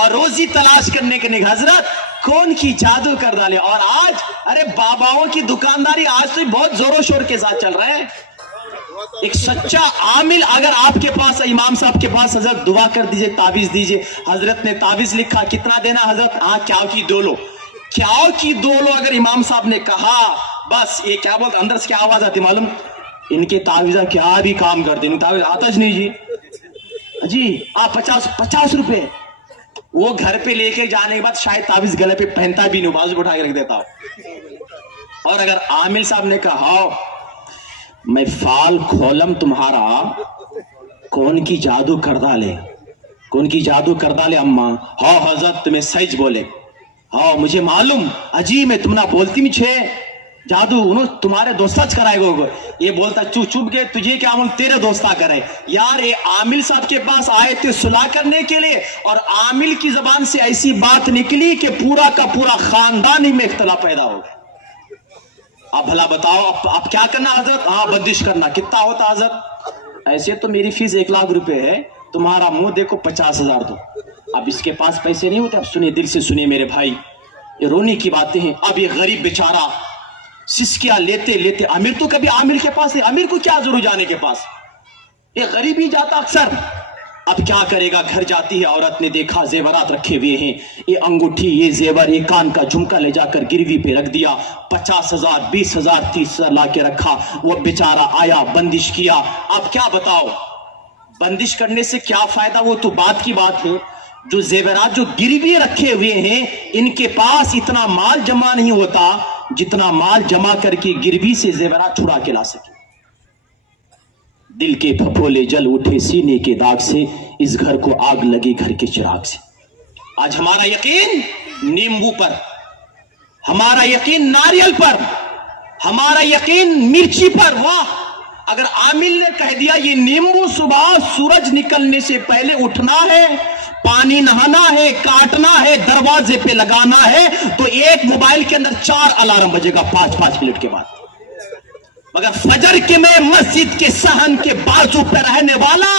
اور روزی تلاش کرنے کے لیے حضرت کون کی جادو کر ڈالے. اور آج ارے باباؤں کی دکانداری آج تو بہت زور و شور کے ساتھ چل رہے ہیں. ایک سچا عامل اگر آپ کے پاس امام صاحب کے پاس حضرت دعا کر دیجئے, تعویذ دیجئے. حضرت نے تعویذ لکھا, کتنا دینا حضرت؟ کیا کی 2 لو, کیا کی 2 لو. اگر امام صاحب نے کہا بس یہ کیا بولتا, اندر سے کیا آواز آتی معلوم؟ ان کے تعویذہ کیا بھی کام کرتے ہیں, تعویذ آتا نہیں جی آپ 50 روپے وہ گھر پہ لے کے جانے کے بعد شاید تعویذ گلے پہ پہنتا بھی نہیں, بازو اٹھا کے رکھ دیتا. اور اگر عامل صاحب نے کہا میں فال کھولم تمہارا, کون کی جادو کر ڈالے, کون کی جادو کر ڈالے اماں. ہاں حضرت تمہیں سچ بولے, ہاں مجھے معلوم اجی میں تم نہ بولتی مجھے جادو انہوں تمہارے دوستاچ کرائے گا. یہ بولتا چپ کے تجھے کیا عمل تیرے دوستا کرے. یار یہ عامل صاحب کے پاس آئے تھے صلح کرنے کے لیے, اور عامل کی زبان سے ایسی بات نکلی کہ پورا کا پورا خاندان ہی میں اختلاف پیدا ہو گیا. اب بھلا بتاؤ آپ کیا کرنا حضرت؟ بندش کرنا. کتنا ہوتا حضرت؟ ایسے تو میری فیس 1 لاکھ روپے ہے, تمہارا منہ دیکھو 50,000 دو. اب اس کے پاس پیسے نہیں ہوتے. اب سنیے, دل سے سنیے میرے بھائی, یہ رونے کی باتیں ہیں. اب یہ غریب بیچارہ سسکیاں لیتے لیتے, امیر تو کبھی عامل کے پاس نہیں, امیر کو کیا ضرور جانے کے پاس, یہ غریب ہی جاتا اکثر. اب کیا کرے گا, گھر جاتی ہے عورت نے دیکھا زیورات رکھے ہوئے ہیں, یہ انگوٹھی, یہ زیور, یہ کان کا جھمکا لے جا کر گروی پہ رکھ دیا. 50,000 20,000 30,000 لا کے رکھا. وہ بیچارہ آیا, بندش کیا. اب کیا بتاؤ بندش کرنے سے کیا فائدہ؟ وہ تو بات کی بات ہے, جو زیورات جو گروی رکھے ہوئے ہیں ان کے پاس اتنا مال جمع نہیں ہوتا جتنا مال جمع کر کے گروی سے زیورات چھڑا کے لا سکے. دل کے پھپھولے جل اٹھے سینے کے داغ سے, اس گھر کو آگ لگی گھر کے چراغ سے. آج ہمارا یقین نیمبو پر, ہمارا یقین ناریل پر, ہمارا یقین مرچی پر. واہ, اگر عامل نے کہہ دیا یہ نیمبو صبح سورج نکلنے سے پہلے اٹھنا ہے, پانی نہانا ہے, کاٹنا ہے, دروازے پہ لگانا ہے, تو ایک موبائل کے اندر 4 الارم بجے گا 5-5 منٹ کے بعد. مگر فجر کے میں مسجد کے صحن کے بازو پہ رہنے والا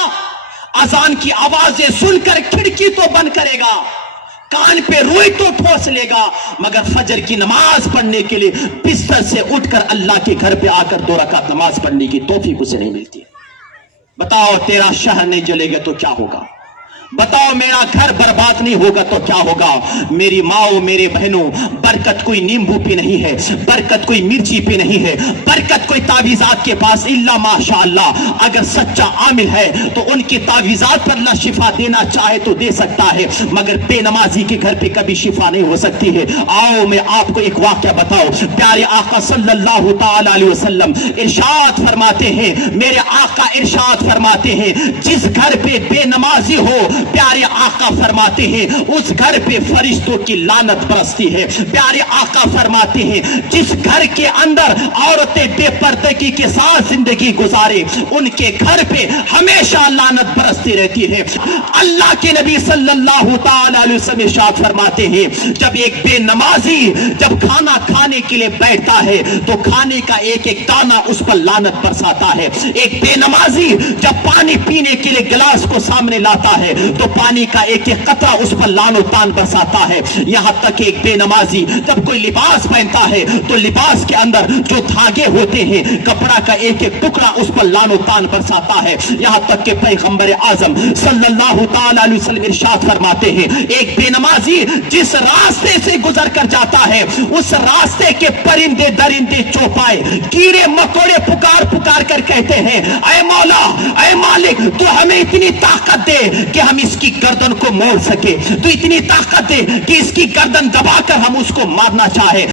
اذان کی آوازیں سن کر کھڑکی تو بند کرے گا, کان پہ روئی تو ٹھوس لے گا, مگر فجر کی نماز پڑھنے کے لیے بستر سے اٹھ کر اللہ کے گھر پہ آ کر 2 رکعت نماز پڑھنے کی توفیق اسے نہیں ملتی. بتاؤ تیرا شہر نہیں جلے گا تو کیا ہوگا؟ بتاؤ میرا گھر برباد نہیں ہوگا تو کیا ہوگا؟ میری ماؤں میرے بہنوں, برکت کوئی نیمبو پہ نہیں ہے, برکت کوئی مرچی پہ نہیں ہے, برکت کوئی تعویذات کے پاس الا ماشاءاللہ. اگر سچا عامل ہے تو ان کی تعویذات پر اللہ شفا دینا چاہے تو دے سکتا ہے, مگر بے نمازی کے گھر پہ کبھی شفا نہیں ہو سکتی ہے. آؤ میں آپ کو ایک واقعہ بتاؤ. پیارے آقا صلی اللہ تعالی علیہ وسلم ارشاد فرماتے ہیں, میرے آقا ارشاد فرماتے ہیں, جس گھر پہ بے نمازی ہو پیارے آقا فرماتے ہیں اس گھر پہ فرشتوں کی لعنت برستی ہے. پیارے آقا فرماتے ہیں جس گھر کے اندر عورتیں بے پردگی کے ساتھ زندگی گزارے ان کے گھر پہ ہمیشہ لعنت برستی رہتی ہے. اللہ کے نبی صلی اللہ تعالی علیہ وسلم ارشاد فرماتے ہیں جب ایک بے نمازی جب کھانا کھانے کے لیے بیٹھتا ہے تو کھانے کا ایک ایک دانہ اس پر لعنت برساتا ہے. ایک بے نمازی جب پانی پینے کے لیے گلاس کو سامنے لاتا ہے تو پانی کا ایک ایک قطرہ اس پر لعن و تان برساتا ہے. یہاں تک ایک بے نمازی جب کوئی لباس پہنتا ہے تو لباس کے اندر جو دھاگے ہوتے ہیں کپڑا کا ایک ایک ٹکڑا اس پر لعن و تان برساتا ہے. یہاں تک کہ پیغمبر اعظم صلی اللہ تعالی علیہ وسلم ارشاد فرماتے ہیں ایک بے نمازی جس راستے سے گزر کر جاتا ہے اس راستے کے پرندے درندے چوپائے کیڑے مکوڑے پکار پکار کر کہتے ہیں اے مولا اے مالک تو ہمیں اتنی طاقت دے کہ ہم اس کی گردن کو موڑ سکے, تو اتنی طاقت دے کہ اس کی گردن دبا کر ہم اس کو مارنا چاہے.